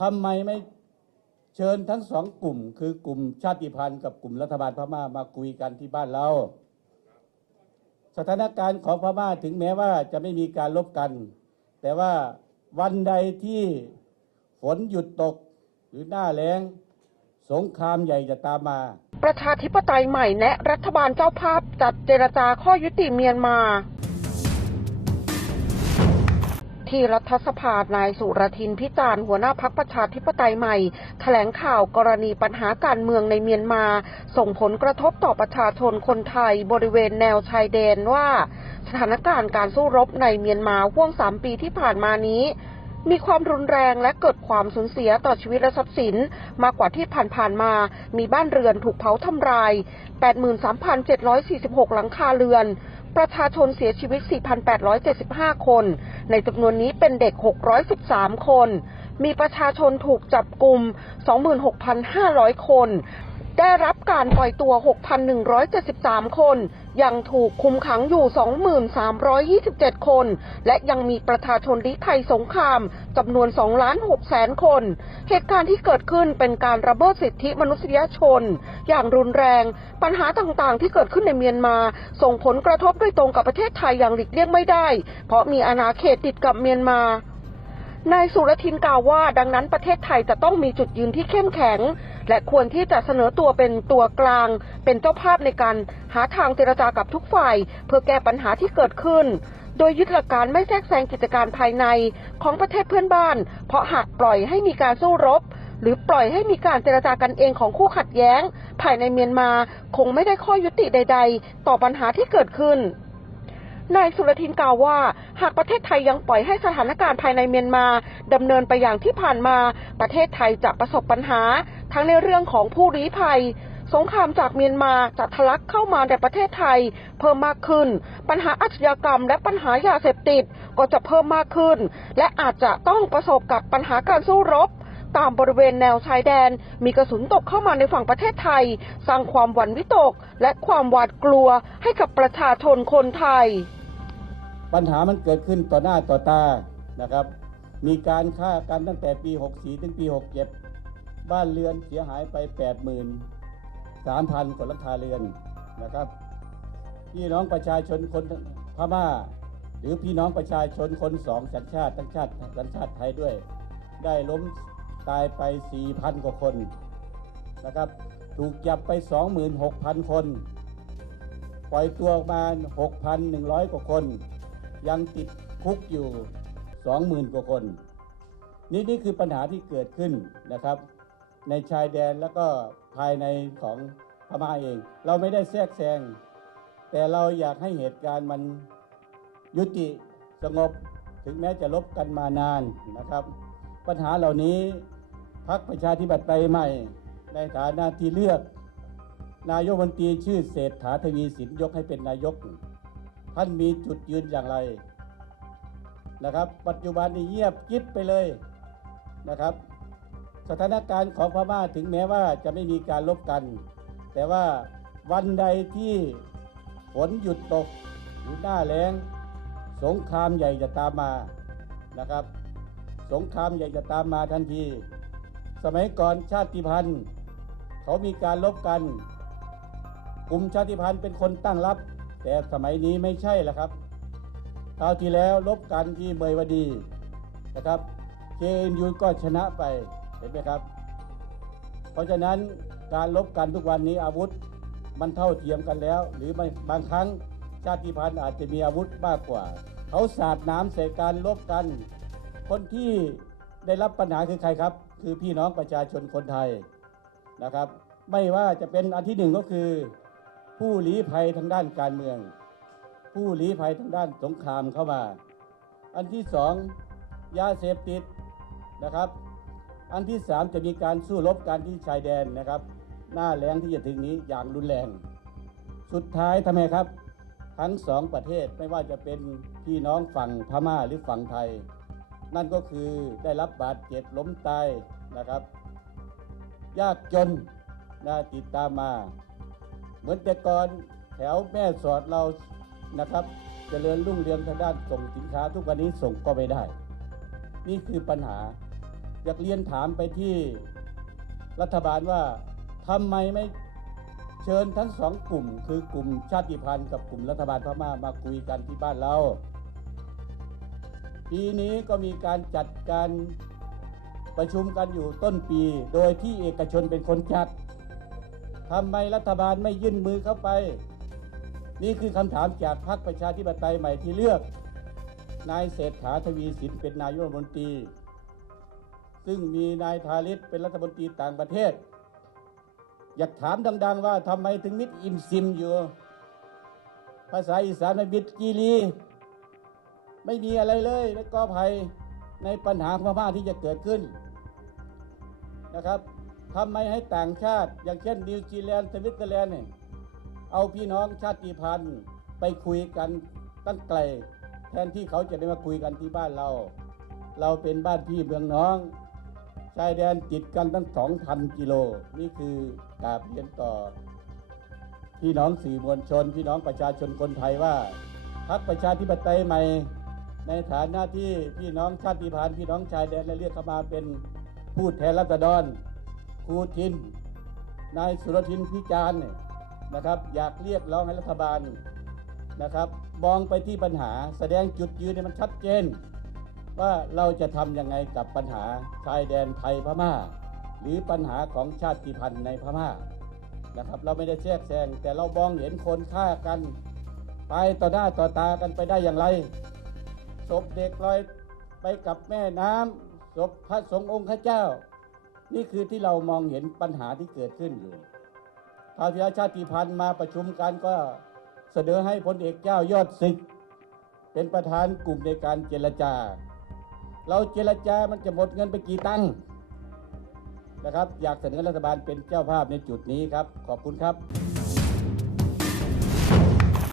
ทำไมไม่เชิญทั้งสองกลุ่ม คือกลุ่มชาติพันธุ์กับกลุ่มรัฐบาลพม่ามาคุยกันที่บ้านเรา สถานการณ์ของพม่าถึงแม้ว่าจะไม่มีการลบกัน แต่ว่าวันใดที่ฝนหยุดตกหรือหน้าแล้ง สงครามใหญ่จะตามมาประชาธิปไตยใหม่แนะรัฐบาลเจ้าภาพจัดเจรจาข้อยุติเมียนมา ที่รัฐสภานายสุรทินพิจารณ์หัวหน้าพักประชาธิปไตยใหม่แถลงข่าวกรณีปัญหาการเมืองในเมียนมา ส่งผลกระทบต่อประชาชนคนไทยบริเวณแนวชายแดนว่า สถานการณ์การสู้รบในเมียนมาห่วงสามปีที่ผ่านมานี้มีความรุนแรงและเกิดความสูญเสียต่อชีวิตและทรัพย์สิน มากกว่าที่ผ่านๆมา มีบ้านเรือนถูกเผาทำลาย 83,746 หลังคาเรือน ประชาชนเสียชีวิต 4,875 คน ในจำนวนนี้เป็นเด็ก 613 คน มีประชาชนถูกจับกลุ่ม 26,500 คน ได้รับการปล่อยตัว 6,173 คน ยังถูกคุมขังอยู่ 2327 คน และยังมีประชาชนลี้ภัยสงครามจำนวน2ล้าน6แสนคน เหตุการณ์ที่เกิดขึ้นเป็นการระเบิดสิทธิมนุษยชน อย่างรุนแรง ปัญหาต่างๆ ที่เกิดขึ้นในเมียนมา ส่งผลกระทบโดยตรงกับประเทศไทยอย่างหลีกเลี่ยงไม่ได้ เพราะมีอาณาเขตติดกับเมียนมานายสุรทินกล่าวว่า ดังนั้นประเทศไทยจะต้องมีจุดยืนที่เข้มแข็ง และควรที่จะเสนอตัวเป็นตัวกลาง เป็นเจ้าภาพในการหาทางเจรจากับทุกฝ่าย เพื่อแก้ปัญหาที่เกิดขึ้น โดยยุทธการไม่แทรกแซงกิจการภายในของประเทศเพื่อนบ้าน เพราะหากปล่อยให้มีการสู้รบ หรือปล่อยให้มีการเจรจากันเองของคู่ขัดแย้ง ภายในเมียนมาคงไม่ได้ข้อยุติใด ๆ ต่อปัญหาที่เกิดขึ้น นายสุรทินกล่าวว่า หากประเทศไทยยังปล่อยให้สถานการณ์ภายในเมียนมาดำเนินไปอย่างที่ผ่านมา ประเทศไทยจะประสบปัญหา ทั้งในเรื่องของผู้ลี้ภัยสงครามจากเมียนมาจะทะลักเข้ามาในประเทศไทย เพิ่มมากขึ้น ปัญหาอาชญากรรมและปัญหายาเสพติดก็จะเพิ่มมากขึ้น และอาจจะต้องประสบกับปัญหาการสู้รบ ตามบริเวณแนวชายแดน มีกระสุนตกเข้ามาในฝั่งประเทศไทย สร้างความหวั่นวิตก และความหวาดกลัวให้กับประชาชนคนไทย ปัญหามันเกิดขึ้นต่อหน้าต่อตานะครับ มีการฆ่ากันตั้งแต่ปี 64 ถึงปี 67 บ้านเรือนเสียหายไป 83,000กว่าหลังคาเรือนนะครับ พี่น้องประชาชนคนพม่า หรือพี่น้องประชาชนคนสองสัญชาติทั้งชาติสัญชาติไทยด้วย ได้ล้มตายไป 4,000 กว่าคนนะครับถูกจับไป 26,000 คน ปล่อยตัวออกมา 6,100 กว่าคน ยังติดคุกอยู่ 20,000 กว่าคน นี่นี่คือปัญหาที่เกิดขึ้นนะครับ ในชายแดนแล้วก็ภายในของพม่าเอง เราไม่ได้แทรกแซง แต่เราอยากให้เหตุการณ์มันยุติสงบถึงแม้จะลบกันมานานนะครับ ปัญหาเหล่านี้พรรคประชาธิปไตยใหม่ ในฐานะที่เลือก นายกบัญชีชื่อเศรษฐาทวีสินยกให้เป็นนายก ท่านมีจุดยืนอย่างไรนะครับ ปัจจุบันนี้เงียบกิ๊บไปเลยนะครับ สถานการณ์ของพม่าถึงแม้ว่าจะไม่มีการลบกัน แต่ว่าวันใดที่ฝนหยุดตกหรือหน้าแล้ง สงครามใหญ่จะตามมานะครับ สงครามใหญ่จะตามมาทันที สมัยก่อนชาติพันธุ์ เขามีการลบกัน กลุ่มชาติพันธุ์เป็นคนตั้งรับ แต่สมัยนี้ไม่ใช่แล้วครับคราวที่แล้วลบกันที่เมยวดีนะครับเนยูก็ชนะไปเห็นไหมครับ เพราะฉะนั้นการลบกันทุกวันนี้อาวุธมันเท่าเทียมกันแล้ว หรือไม่บางครั้งชาติพันธุ์อาจจะมีอาวุธมากกว่า เขาสาดน้ำใส่การลบกัน คนที่ได้รับปัญหาคือใครครับ คือพี่น้องประชาชนคนไทยนะครับ ไม่ว่าจะเป็นอันที่หนึ่งก็คือ ผู้ลี้ภัยทางด้านการเมือง ผู้ลี้ภัยทางด้านสงครามเข้ามา อันที่สองยาเสพติดนะครับ อันที่สามจะมีการสู้รบกันที่ชายแดนนะครับ หน้าแรงที่จะถึงนี้อย่างรุนแรง สุดท้ายทำไมครับ ทั้งสองประเทศไม่ว่าจะเป็นพี่น้องฝั่งพม่าหรือฝั่งไทย นั่นก็คือได้รับบาดเจ็บล้มตายนะครับ ยากจนนะติดตามมา เหมือนแต่ก่อนแถวแม่สอดเรานะครับจเจริญรุ่งเรืองทางด้านส่งสินค้าทุกวันนี้ส่งก็ไม่ได้ นี่คือปัญหา อยากเรียนถามไปที่รัฐบาลว่าทำไมไม่เชิญทั้งสองกลุ่ม คือกลุ่มชาติพันธุ์กับกลุ่มรัฐบาลพม่ามาคุยกันที่บ้านเรา ปีนี้ก็มีการจัดการประชุมกันอยู่ต้นปี โดยที่เอกชนเป็นคนจัด ทำไมรัฐบาลไม่ยื่นมือเข้าไป นี่คือคำถามจากพรรคประชาธิปไตยใหม่ที่เลือก นายเศรษฐาทวีสินเป็นนายกรัฐมนตรี ซึ่งมีนายธาริศเป็นรัฐมนตรีต่างประเทศ อยากถามดัง ๆ ว่าทำไมถึงมิดอิมซิมอยู่ ภาษาอีสานมันบิดกีรี ไม่มีอะไรเลยในกอภัยในปัญหาพม่าที่จะเกิดขึ้นนะครับ ทำไมให้ต่างชาติ อย่างเช่นนิวซีแลนด์สวิตเซอร์แลนด์เนี่ยเอาพี่น้องชาติพันธุ์ไปคุยกันตั้งไกล แทนที่เขาจะได้มาคุยกันที่บ้านเรา เราเป็นบ้านพี่เมืองน้องชายแดนติดกันตั้งสองพันกิโล นี่คือกาบเรียนต่อ พี่น้องสื่อมวลชน พี่น้องประชาชนคนไทยว่าพรรคประชาธิปไตยใหม่ในฐานะที่พี่น้องชาติพันธุ์พี่น้องชายแดนและเรียกเข้ามาเป็นผู้แทนรัษฎร ครูทิน นายสุรทินพิจารณ์เนี่ยนะครับ อยากเรียกร้องให้รัฐบาลนะครับ มองไปที่ปัญหาแสดงจุดยืนให้มันชัดเจน ว่าเราจะทำยังไงกับปัญหาชายแดนไทยพม่า หรือปัญหาของชาติพันธุ์ในพม่านะครับ เราไม่ได้แทรกแซงแต่เรามองเห็นคนฆ่ากันไปต่อหน้าต่อตากันไปได้อย่างไรศพเด็กลอยไปกับแม่น้ำศพพระสงฆ์องค์ข้าเจ้า นี่คือที่เรามองเห็นปัญหาที่เกิดขึ้นอยู่คราวที่แล้วชาติพันธุ์มาประชุมกันก็เสนอให้พลเอกเจ้ายอดศึก เป็นประธานกลุ่มในการเจรจา เราเจรจามันจะหมดเงินไปกี่ตังค์นะครับ อยากเสนอรัฐบาลเป็นเจ้าภาพในจุดนี้ครับ ขอบคุณครับ